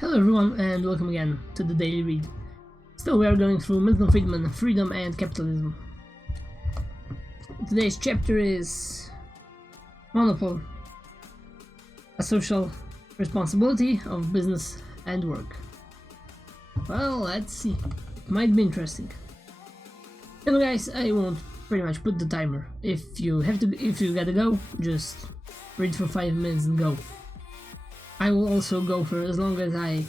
Hello everyone and welcome again to the Daily Read. Still we are going through Milton Friedman, Freedom and Capitalism. Today's chapter is Monopol, a social responsibility of business and work. Well, let's see. It might be interesting. Guys, I won't pretty much put the timer. If you gotta go, just read for 5 minutes and go. I will also go for as long as I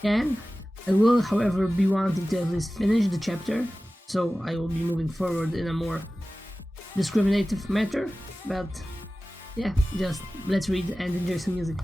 can. I will, however, be wanting to at least finish the chapter, so I will be moving forward in a more discriminative manner. But yeah, just let's read and enjoy some music.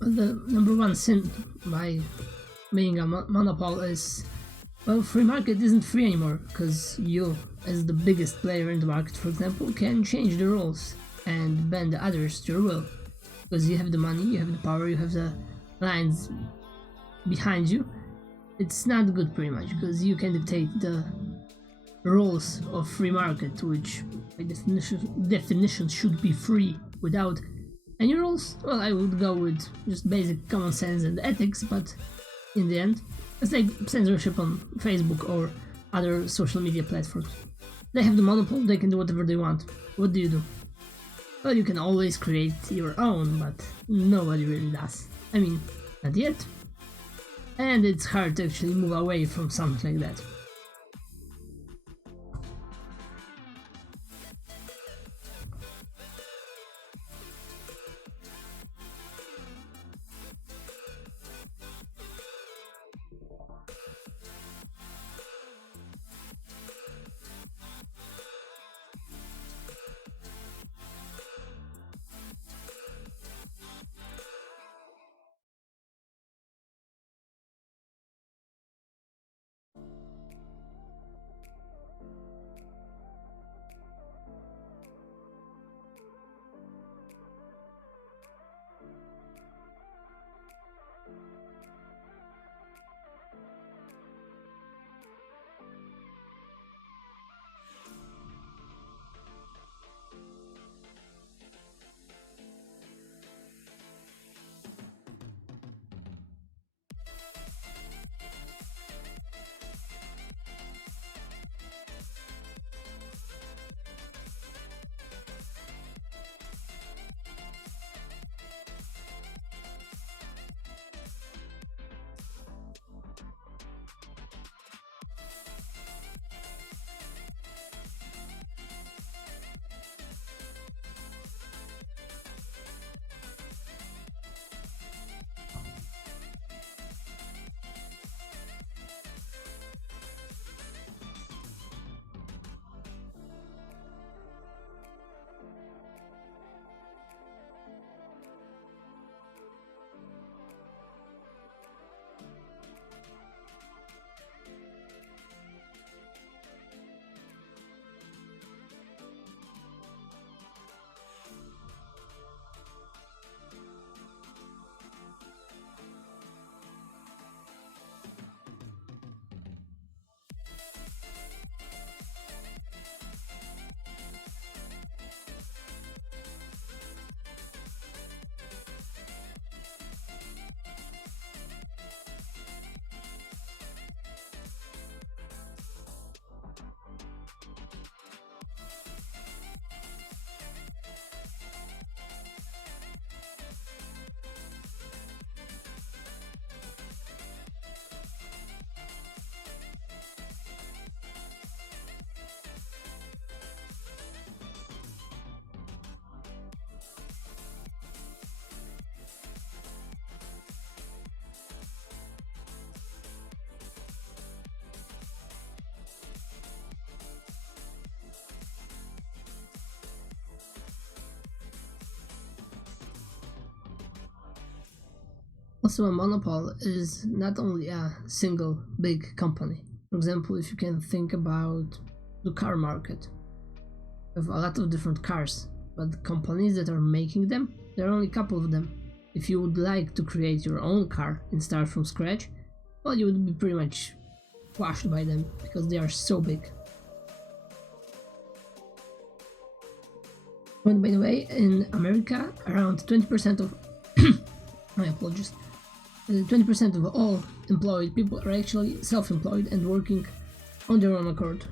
The number one sin by being a monopole is, well, free market isn't free anymore, because you, as the biggest player in the market, for example, can change the rules and bend others to your will. Because you have the money, you have the power, you have the lines behind you. It's not good pretty much, because you can dictate the rules of free market, which by definition should be free without any rules. Well, I would go with just basic common sense and ethics, but in the end, it's like censorship on Facebook or other social media platforms. They have the monopoly, they can do whatever they want. What do you do? Well, you can always create your own, but nobody really does. I mean, not yet. And it's hard to actually move away from something like that. Also, a monopol is not only a single big company. For example, if you can think about the car market, we have a lot of different cars, but the companies that are making them, there are only a couple of them. If you would like to create your own car and start from scratch, well, you would be pretty much crushed by them because they are so big. And by the way, in America, around 20% of my apologies, 20% of all employed people are actually self-employed and working on their own accord.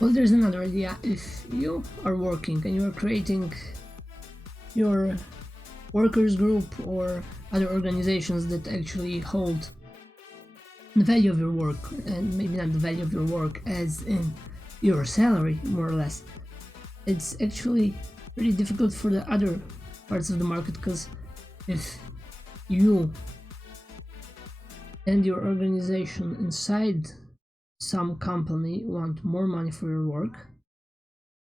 Well, there's another idea. If you are working and you are creating your workers group or other organizations that actually hold the value of your work, and maybe not the value of your work as in your salary, more or less, it's actually pretty difficult for the other parts of the market, because if you and your organization inside some company want more money for your work,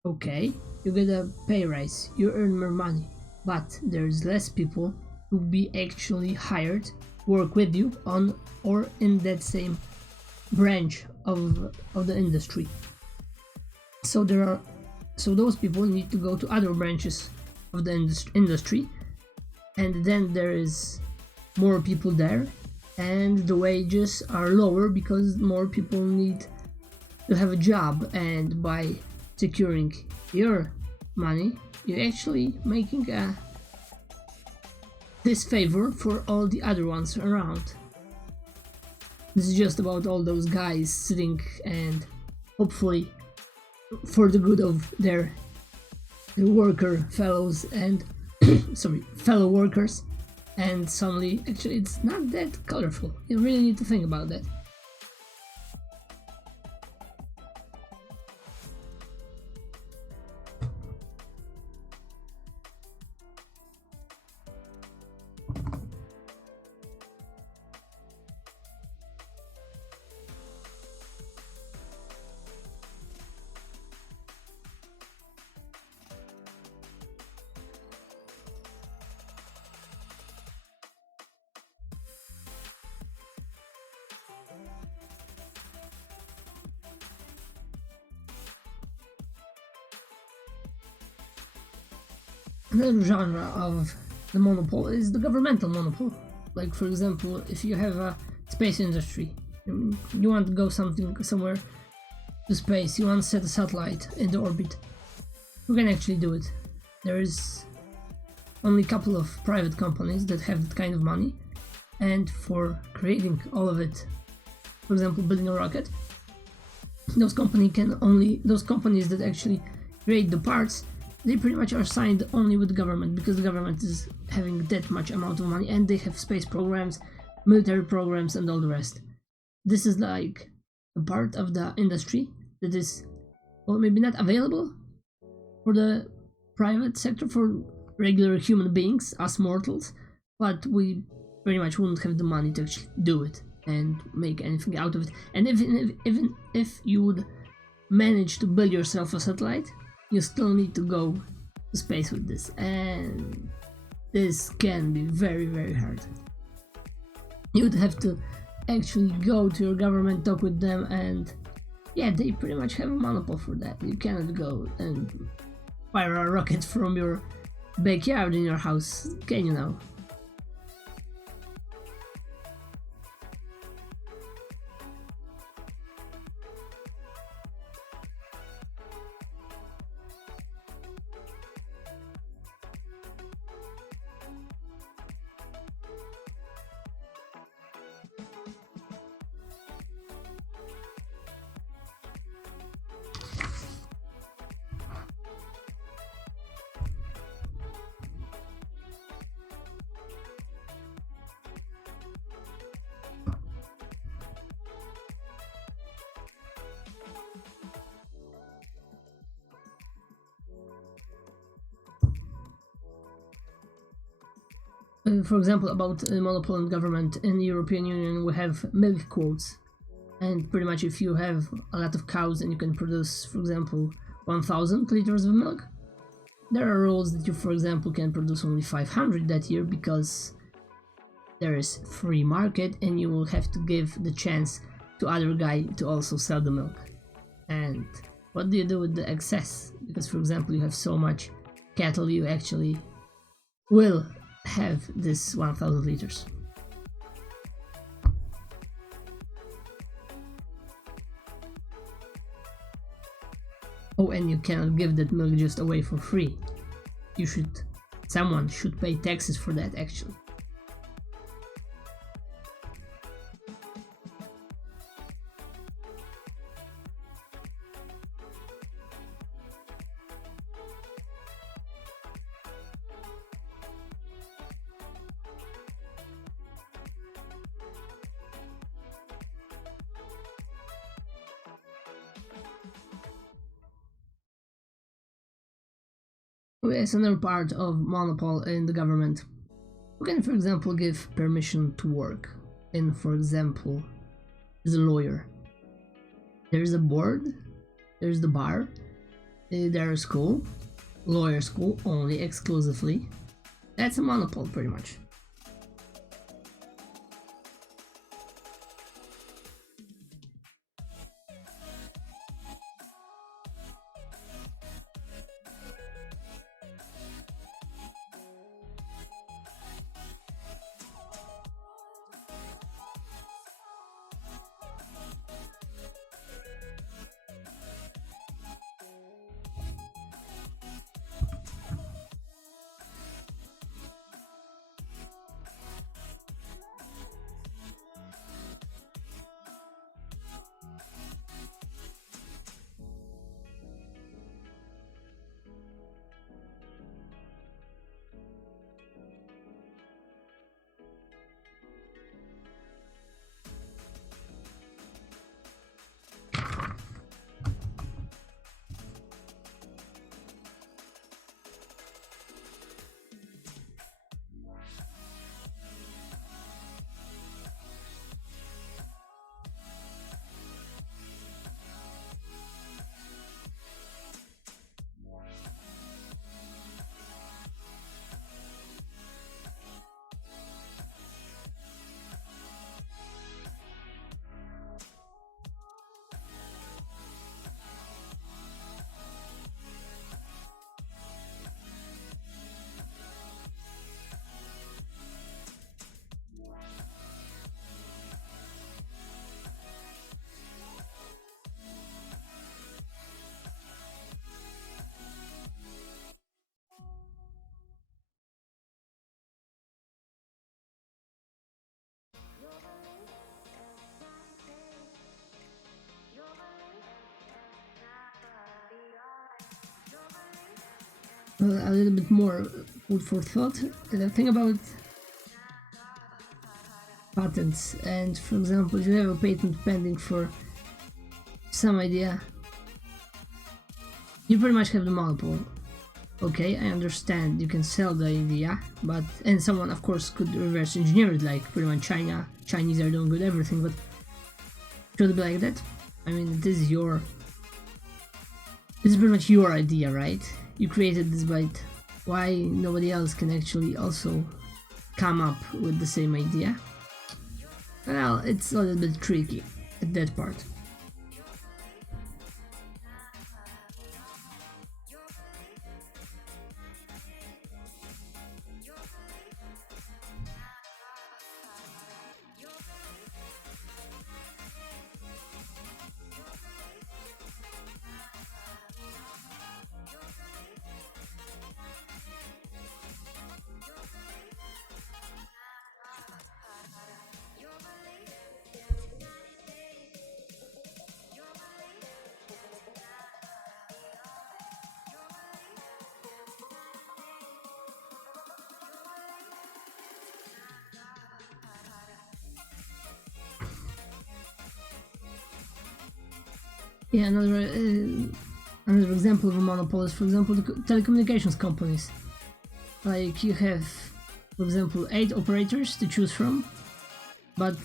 okay, you get a pay raise, you earn more money, but there's less people to be actually hired to work with you on or in that same branch of the industry. So those people need to go to other branches of the industry, and then there is more people there, and the wages are lower because more people need to have a job, and by securing your money you're actually making a disfavor for all the other ones around. This is just about all those guys sitting and hopefully for the good of their worker fellows and sorry, fellow workers, and suddenly actually it's not that colorful. You really need to think about that. Another genre of the monopol is the governmental monopol. Like for example, if you have a space industry, you want to go somewhere to space, you want to set a satellite in the orbit, you can actually do it. There is only a couple of private companies that have that kind of money, and for creating all of it, for example building a rocket, those companies that actually create the parts, they pretty much are signed only with the government, because the government is having that much amount of money and they have space programs, military programs and all the rest. This is like a part of the industry that is, well, maybe not available for the private sector, for regular human beings, us mortals, but we pretty much wouldn't have the money to actually do it and make anything out of it. And even if you would manage to build yourself a satellite, you still need to go to space with this, and this can be very, very hard. You'd have to actually go to your government, talk with them, and yeah, they pretty much have a monopoly for that. You cannot go and fire a rocket from your backyard in your house, can you now? For example, about monopol and government in the European Union, we have milk quotas, and pretty much if you have a lot of cows and you can produce, for example, 1000 liters of milk, there are rules that you, for example, can produce only 500 that year, because there is free market and you will have to give the chance to other guy to also sell the milk. And what do you do with the excess? Because for example, you have so much cattle, you actually will have this 1000 liters. Oh, and you cannot give that milk just away for free. Someone should pay taxes for that actually. As another part of monopol in the government, we can, for example, give permission to work in, for example, as a lawyer. There's a board, there's the bar, there's school, lawyer school only exclusively. That's a monopole pretty much. A little bit more food for thought. The thing about patents, and for example, if you have a patent pending for some idea, you pretty much have the monopoly. Okay, I understand you can sell the idea, but and someone of course could reverse engineer it, like pretty much Chinese are doing good everything, but should it be like that? I mean, this is pretty much your idea, right? You created this, but why nobody else can actually also come up with the same idea? Well, it's a little bit tricky at that part. Yeah, another example of a monopoly is, for example, the telecommunications companies. Like you have, for example, 8 operators to choose from, but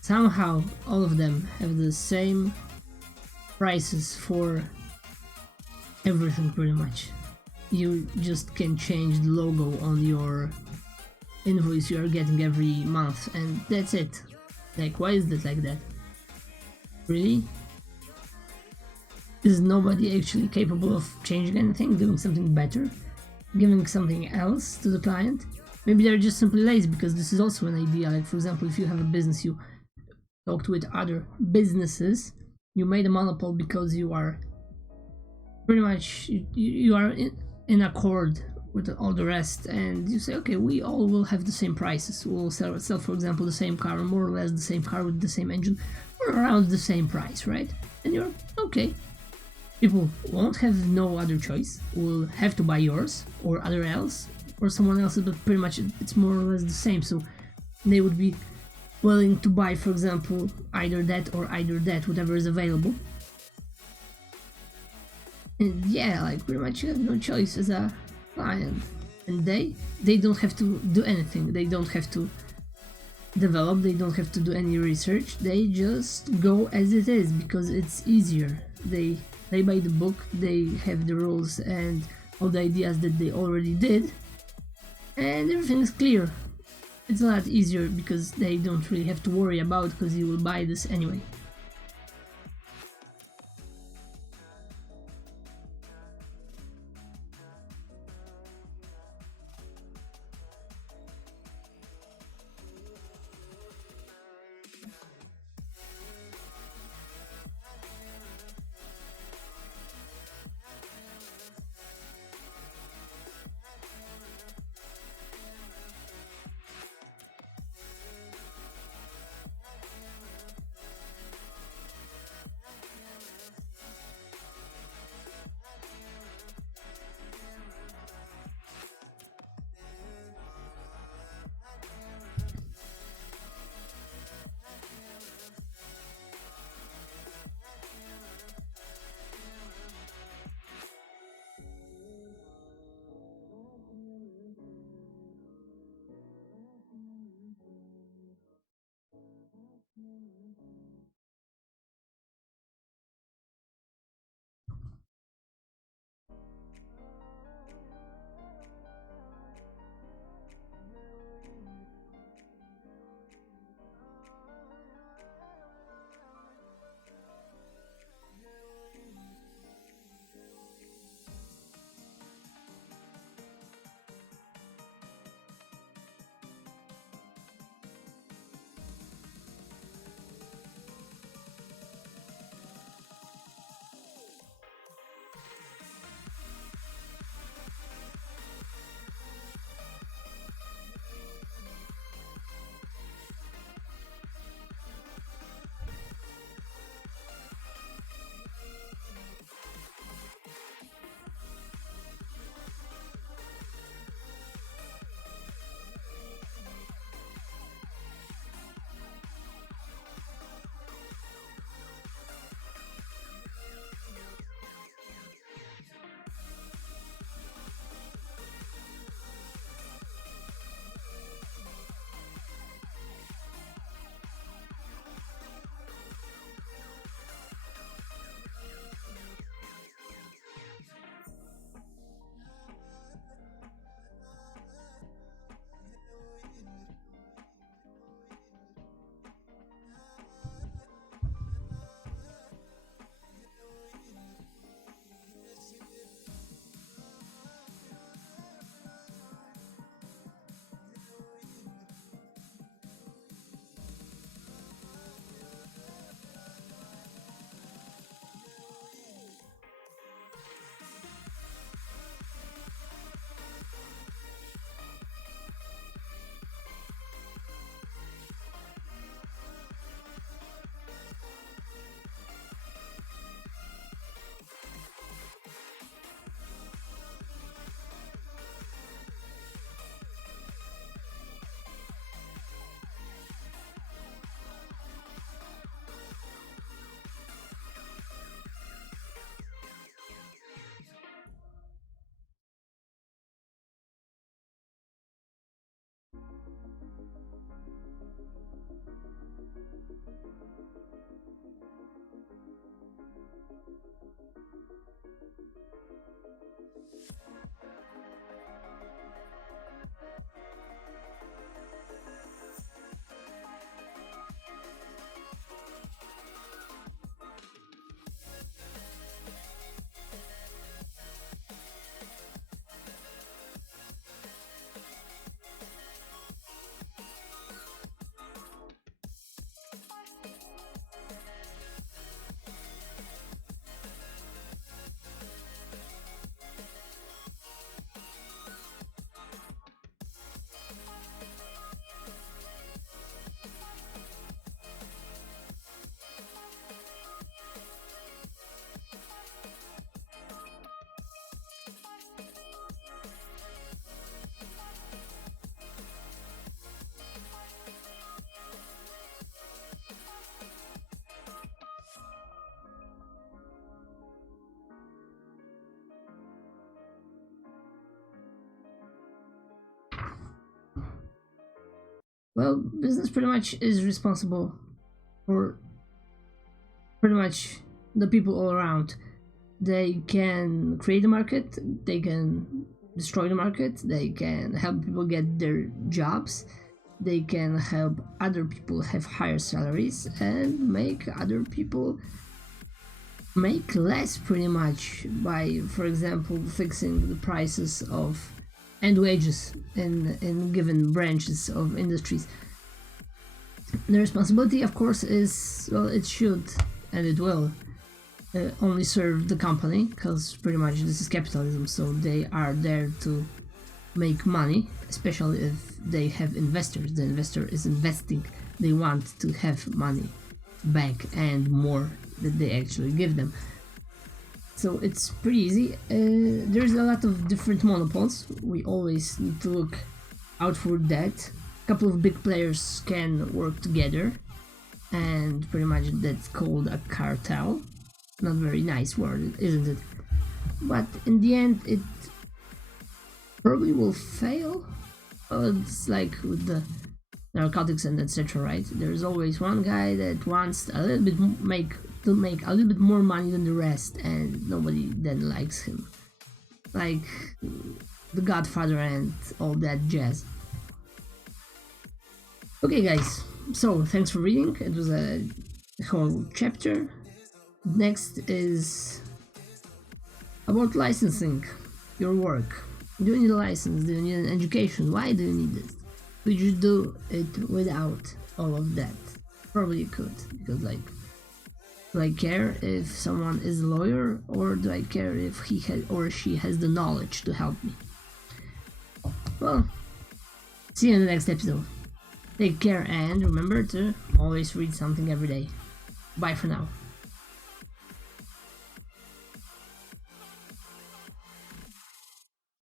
somehow all of them have the same prices for everything pretty much. You just can change the logo on your invoice you are getting every month, and that's it. Like, why is that like that? Really? Is nobody actually capable of changing anything, doing something better, giving something else to the client? Maybe they're just simply lazy, because this is also an idea. Like, for example, if you have a business, you talked with other businesses, you made a monopoly because you are pretty much you are in accord with all the rest, and you say, okay, we all will have the same prices. We'll sell, for example, the same car, or more or less the same car with the same engine, or around the same price, right? And you're okay. People won't have no other choice, will have to buy yours or other else or someone else's, but pretty much it's more or less the same, so they would be willing to buy, for example, either that or either that, whatever is available. And yeah, like pretty much you have no choice as a client, and they don't have to do anything. They don't have to develop, they don't have to do any research, they just go as it is because it's easier. They play by the book, they have the rules and all the ideas that they already did, and everything is clear. It's a lot easier because they don't really have to worry about, because you will buy this anyway. Well, business pretty much is responsible for pretty much the people all around. They can create a market, they can destroy the market, they can help people get their jobs, they can help other people have higher salaries and make other people make less pretty much by, for example, fixing the prices of and wages in given branches of industries. The responsibility, of course, is, well, it should and it will only serve the company, because pretty much this is capitalism, so they are there to make money, especially if they have investors. The investor is investing, they want to have money back and more that they actually give them. So it's pretty easy. There's a lot of different monopols, we always need to look out for that. A couple of big players can work together, and pretty much that's called a cartel. Not very nice word, isn't it? But in the end it probably will fail. Well, it's like with the narcotics and etc., right? There's always one guy that wants a little bit make a little bit more money than the rest, and nobody then likes him, like the Godfather and all that jazz. Okay guys, so thanks for reading. It was a whole chapter. Next is about licensing your work. Do you need a license? Do you need an education? Why do you need this? Could you do it without all of that? Probably you could, because like, do I care if someone is a lawyer, or do I care if he or she has the knowledge to help me? Well, see you in the next episode. Take care, and remember to always read something every day. Bye for now.